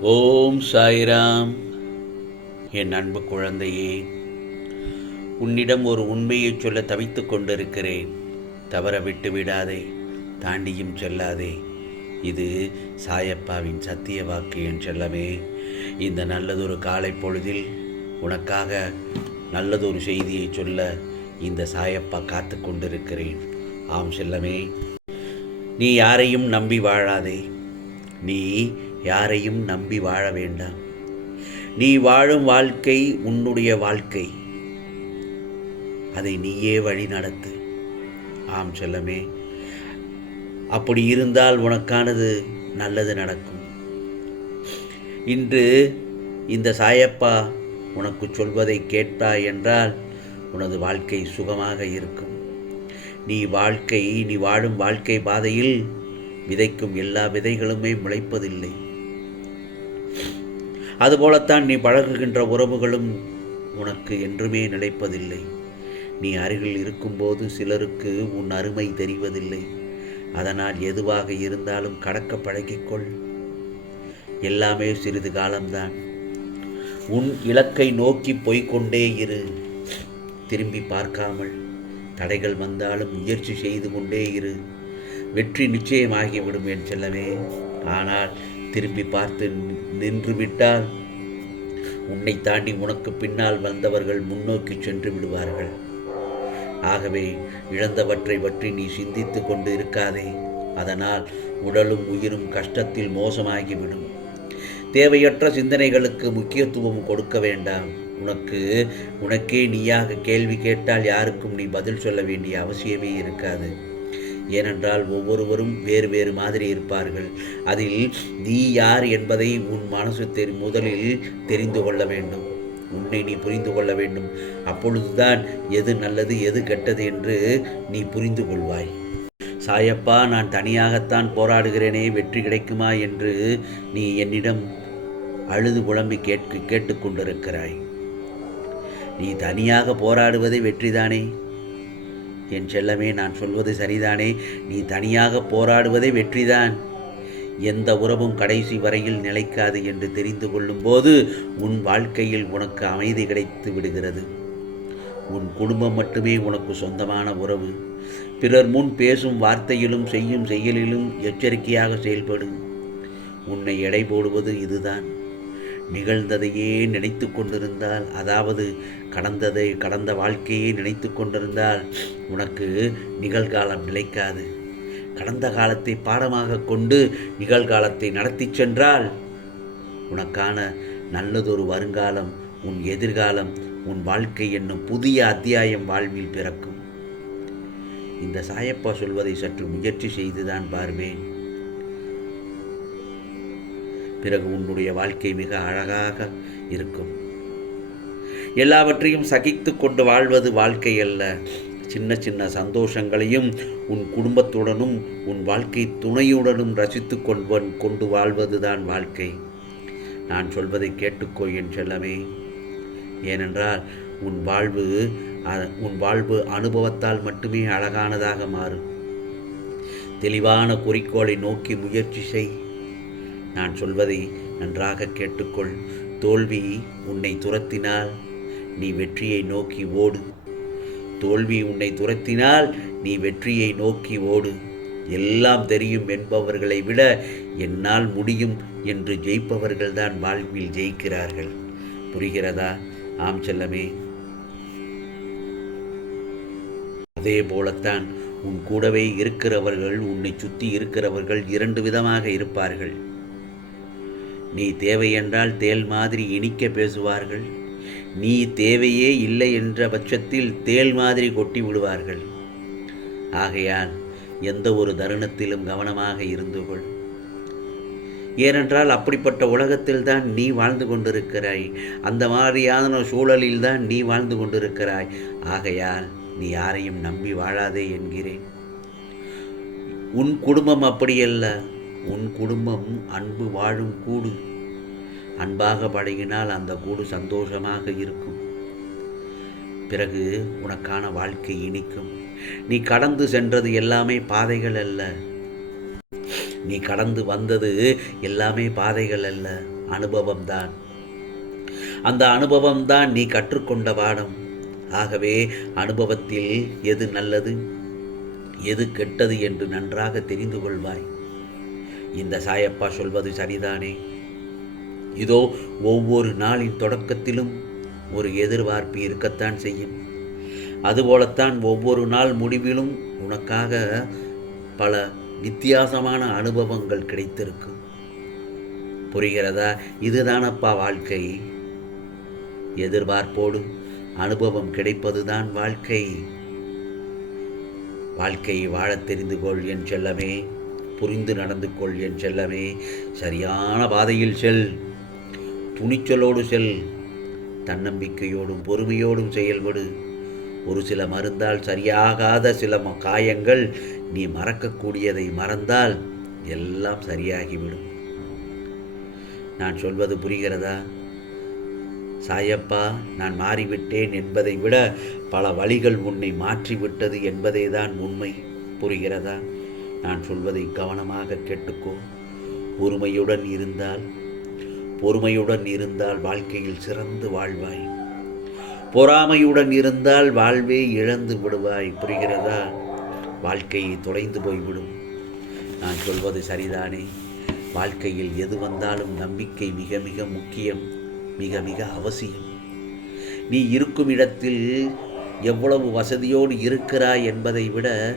ஓம் சாய்ராம். என் அன்பு குழந்தையே உன்னிடம் ஒரு உண்மையை சொல்ல தவித்துக் கொண்டிருக்கிறேன். தவற விட்டு விடாதே தாண்டியும் செல்லாதே. இது சாயப்பாவின் சத்திய வாக்கு என் செல்லமே. இந்த நல்லதொரு காலை பொழுதில் உனக்காக நல்லதொரு செய்தியை சொல்ல இந்த சாயப்பா காத்து கொண்டிருக்கிறேன். ஆம் செல்லமே நீ யாரையும் நம்பி வாழாதே. நீ யாரையும் நம்பி வாழ வேண்டாம். நீ வாழும் வாழ்க்கை உன்னுடைய வாழ்க்கை. அதை நீயே வழி நடத்து. ஆம் செல்லமே. அப்படி இருந்தால் உனக்கானது நல்லது நடக்கும். இன்று இந்த சாயப்பா உனக்கு சொல்வதை கேட்பாய் என்றால் உனது வாழ்க்கை சுகமாக இருக்கும். நீ வாழ்க்கை நீ வாழும் வாழ்க்கை பாதையில் விதைக்கும் எல்லா விதைகளுமே முளைப்பதில்லை. அதுபோலத்தான் நீ பழகுகின்ற உறவுகளும் உனக்கு என்றுமே நிலைப்பதில்லை. நீ அருகில் இருக்கும்போது சிலருக்கு உன் அருமை தெரிவதில்லை. அதனால் எதுவாக இருந்தாலும் கடக்க பழகிக்கொள். எல்லாமே சிறிது காலம்தான். உன் இலக்கை நோக்கி போய்க்கொண்டே இரு. திரும்பி பார்க்காமல் தடைகள் வந்தாலும் முயற்சி செய்து கொண்டே இரு. வெற்றி நிச்சயமாகிவிடும் என் செல்லமே. ஆனால் திரும்பி பார்த்து நின்று விட்டால் உன்னை தாண்டி உனக்கு பின்னால் வந்தவர்கள் முன்னோக்கி சென்று விடுவார்கள். ஆகவே இழந்தவற்றை பற்றி நீ சிந்தித்து கொண்டு இருக்காதே. அதனால் உடலும் உயிரும் கஷ்டத்தில் மோசமாகிவிடும். தேவையற்ற சிந்தனைகளுக்கு முக்கியத்துவம் கொடுக்க வேண்டாம். உனக்கு உனக்கே நீயாக கேள்வி கேட்டால் யாருக்கும் நீ பதில் சொல்ல வேண்டிய அவசியமே இருக்காது. ஏனென்றால் ஒவ்வொருவரும் வேறு வேறு மாதிரி இருப்பார்கள். அதில் நீ யார் என்பதை உன் மனசு தெரி முதலில் தெரிந்து கொள்ள வேண்டும். உன்னை நீ புரிந்து கொள்ள வேண்டும். அப்பொழுதுதான் எது நல்லது எது கெட்டது என்று நீ புரிந்து கொள்வாய். சாயப்பா நான் தனியாகத்தான் போராடுகிறேனே வெற்றி கிடைக்குமா என்று நீ என்னிடம் அழுது புலம்பி கேட்கு கேட்டுக்கொண்டிருக்கிறாய். நீ தனியாக போராடுவதே வெற்றிதானே? என் செல்லமே நான் சொல்வது சரிதானே? நீ தனியாக போராடுவதே வெற்றிதான். எந்த உறவும் கடைசி வரையில் நிலைக்காது என்று தெரிந்து கொள்ளும்போது உன் வாழ்க்கையில் உனக்கு அமைதி கிடைத்து விடுகிறது. உன் குடும்பம் மட்டுமே உனக்கு சொந்தமான உறவு. பிறர் முன் பேசும் வார்த்தையிலும் செய்யும் செயலிலும் எச்சரிக்கையாக செயல்படும் உன்னை எடை போடுவது இதுதான். நிகழ்ந்ததையே நினைத்து கொண்டிருந்தால் அதாவது கடந்ததை கடந்த வாழ்க்கையை நினைத்து கொண்டிருந்தால் உனக்கு நிகழ்காலம் நிலைக்காது. கடந்த காலத்தை பாடமாக கொண்டு நிகழ்காலத்தை நடத்தி சென்றால் உனக்கான நல்லதொரு வருங்காலம் உன் எதிர்காலம் உன் வாழ்க்கை என்னும் புதிய அத்தியாயம் வாழ்வில் பிறக்கும். இந்த சாயப்பா சொல்வதை சற்று முயற்சி செய்துதான் பார்வேன். பிறகு உன்னுடைய வாழ்க்கை மிக அழகாக இருக்கும். எல்லாவற்றையும் சகித்து கொண்டு வாழ்வது வாழ்க்கை அல்ல. சின்ன சின்ன சந்தோஷங்களையும் உன் குடும்பத்துடனும் உன் வாழ்க்கை துணையுடனும் ரசித்து கொள்வன் கொண்டு வாழ்வதுதான் வாழ்க்கை. நான் சொல்வதை கேட்டுக்கோ என் செல்லமே. ஏனென்றால் உன் வாழ்வு உன் வாழ்வு அனுபவத்தால் மட்டுமே அழகானதாக மாறும். தெளிவான குறிக்கோளை நோக்கி முயற்சி செய். நான் சொல்வதை நன்றாக கேட்டுக்கொள். தோல்வி உன்னை துரத்தினால் நீ வெற்றியை நோக்கி ஓடு. தோல்வி உன்னை துரத்தினால் நீ வெற்றியை நோக்கி ஓடு. எல்லாம் தெரியும் என்பவர்களை விட என்னால் முடியும் என்று ஜெயிப்பவர்கள்தான் வாழ்வில் ஜெயிக்கிறார்கள். புரிகிறதா? ஆம் செல்லமே. அதே போலத்தான் உன் கூடவே இருக்கிறவர்கள் உன்னை சுற்றி இருக்கிறவர்கள் இரண்டு விதமாக இருப்பார்கள். நீ தேவை என்றால் தேல் மாதிரி இனிக்க பேசுவார்கள். நீ தேவையே இல்லை என்ற பட்சத்தில் தேல் மாதிரி கொட்டி விடுவார்கள். ஆகையால் எந்த ஒரு தருணத்திலும் கவனமாக இருந்து கொள். ஏனென்றால் அப்படிப்பட்ட உலகத்தில் தான் நீ வாழ்ந்து கொண்டிருக்கிறாய். அந்த மாதிரியான சூழலில் தான் நீ வாழ்ந்து கொண்டிருக்கிறாய். ஆகையால் நீ யாரையும் நம்பி வாழாதே என்கிறேன். உன் குடும்பம் அப்படியல்ல. உன் குடும்பம் அன்பு வாழும் கூடு. அன்பாக பழகினால் அந்த கூடு சந்தோஷமாக இருக்கும். பிறகு உனக்கான வாழ்க்கை இனிக்கும். நீ கடந்து சென்றது எல்லாமே பாதைகள் அல்ல. நீ கடந்து வந்தது எல்லாமே பாதைகள் அல்ல. அனுபவம்தான். அந்த அனுபவம்தான் நீ கற்றுக்கொண்ட பாடம். ஆகவே அனுபவத்தில் எது நல்லது எது கெட்டது என்று நன்றாக தெரிந்து கொள்வாய். இந்த சாயப்பா சொல்வது சரிதானே? இதோ ஒவ்வொரு நாளின் தொடக்கத்திலும் ஒரு எதிர்பார்ப்பு இருக்கத்தான் செய்யும். அதுபோலத்தான் ஒவ்வொரு நாள் முடிவிலும் உனக்காக பல வித்தியாசமான அனுபவங்கள் கிடைத்திருக்கும் புரிகிறதா? இதுதானப்பா வாழ்க்கை. எதிர்பார்ப்போடு அனுபவம் கிடைப்பதுதான் வாழ்க்கை. வாழ்க்கையை வாழத் தெரிந்து கொள் என் செல்லமே. புரிந்து நடந்து கொள் என் செல்லமே. சரியான பாதையில் செல். துணிச்சலோடு செல். தன்னம்பிக்கையோடும் பொறுமையோடும் செயல்படு. ஒரு சில மருந்தால் சரியாகாத சில ம- காயங்கள் நீ மறக்கக்கூடியதை மறந்தால் எல்லாம் சரியாகிவிடும். நான் சொல்வது புரிகிறதா? சாயப்பா நான் மாறிவிட்டேன் என்பதை விட பல வழிகள் உன்னை மாற்றிவிட்டது என்பதே தான் உண்மை. புரிகிறதா? நான் சொல்வதை கவனமாக கேட்டுக்கோ. பொறுமையுடன் இருந்தால் பொறுமையுடன் இருந்தால் வாழ்க்கையில் சிறந்து வாழ்வாய். பொறாமையுடன் இருந்தால் வாழ்வே இழந்து விடுவாய். புரிகிறதா? வாழ்க்கையை தொலைந்து போய்விடும். நான் சொல்வது சரிதானே? வாழ்க்கையில் எது வந்தாலும் நம்பிக்கை மிக மிக முக்கியம் மிக மிக அவசியம். நீ இருக்கும் இடத்தில் எவ்வளவு வசதியோடு இருக்கிறாய் என்பதை விட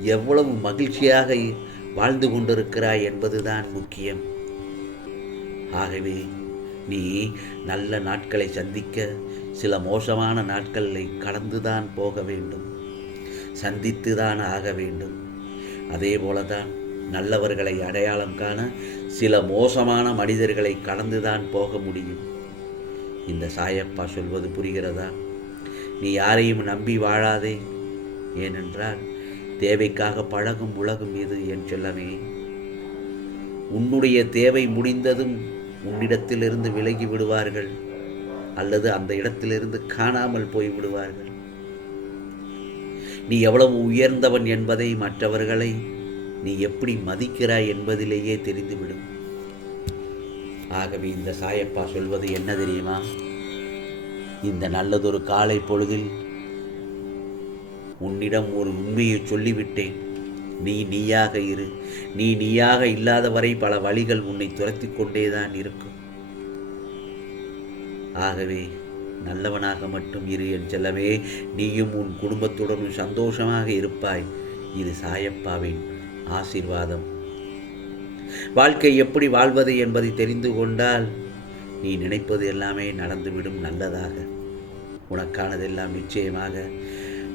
எவ்வளவு மகிழ்ச்சியாக வாழ்ந்து கொண்டிருக்கிறாய் என்பதுதான் முக்கியம். ஆகவே நீ நல்ல நாட்களை சந்திக்க சில மோசமான நாட்களை கடந்துதான் போக வேண்டும். சந்தித்துதான் ஆக வேண்டும். அதே போலதான் நல்லவர்களை அடையாளம் காண சில மோசமான மனிதர்களை கடந்துதான் போக முடியும். இந்த சாயப்பா சொல்வது புரிகிறதா? நீ யாரையும் நம்பி வாழாதே. ஏனென்றால் தேவைக்காக பழகும் உலகம் இது என் செல்லமே? உன்னுடைய தேவை முடிந்ததும் உன்னிடத்திலிருந்து விலகி விடுவார்கள் அல்லது அந்த இடத்திலிருந்து காணாமல் போய் விடுவார்கள். நீ எவ்வளவு உயர்ந்தவன் என்பதை மற்றவர்களை நீ எப்படி மதிக்கிறாய் என்பதிலேயே தெரிந்துவிடும். ஆகவே இந்த சாயப்பா சொல்வது என்ன தெரியுமா? இந்த நல்லதொரு காலை பொழுதில் உன்னிடம் ஒரு உண்மையை சொல்லிவிட்டேன். நீ நீயாக இரு. நீ நீயாக இல்லாத வரை பல வழிகள் உன்னை துரத்தி கொண்டேதான் இருக்கும். ஆகவே நல்லவனாக மட்டும் இரு என் செல்லவே நீயும் உன் குடும்பத்துடனும் சந்தோஷமாக இருப்பாய். இது சாயப்பாவின் ஆசீர்வாதம். வாழ்க்கை எப்படி வாழ்வது என்பதை தெரிந்து கொண்டால் நீ நினைப்பது எல்லாமே நடந்துவிடும் நல்லதாக. உனக்கானதெல்லாம் நிச்சயமாக